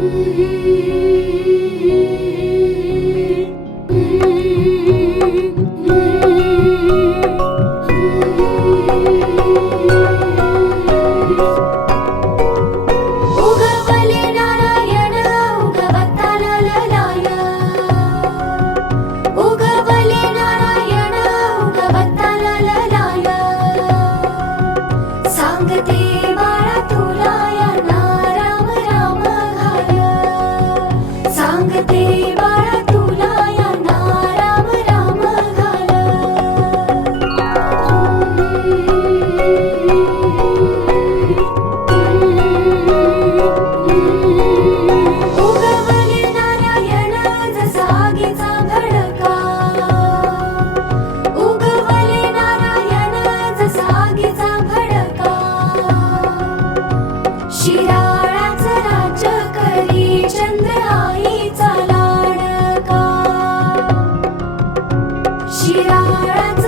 Música Shirara.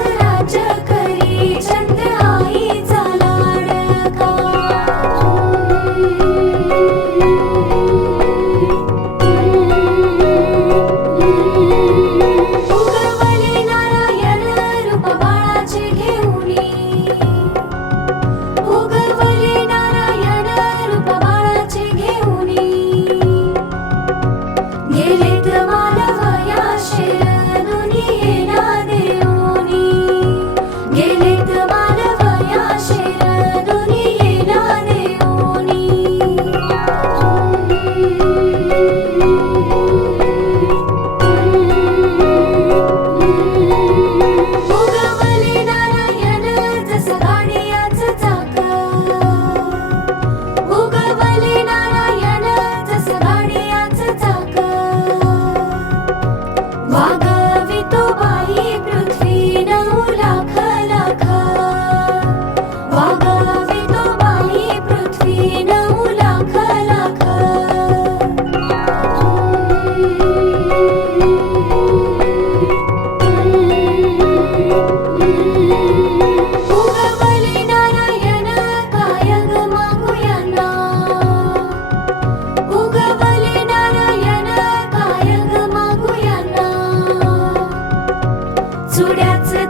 चुड्याच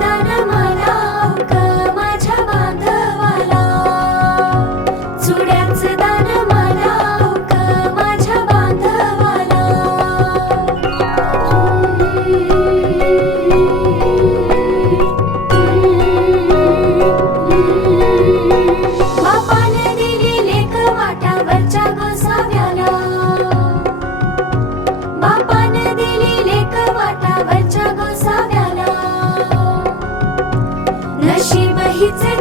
she but he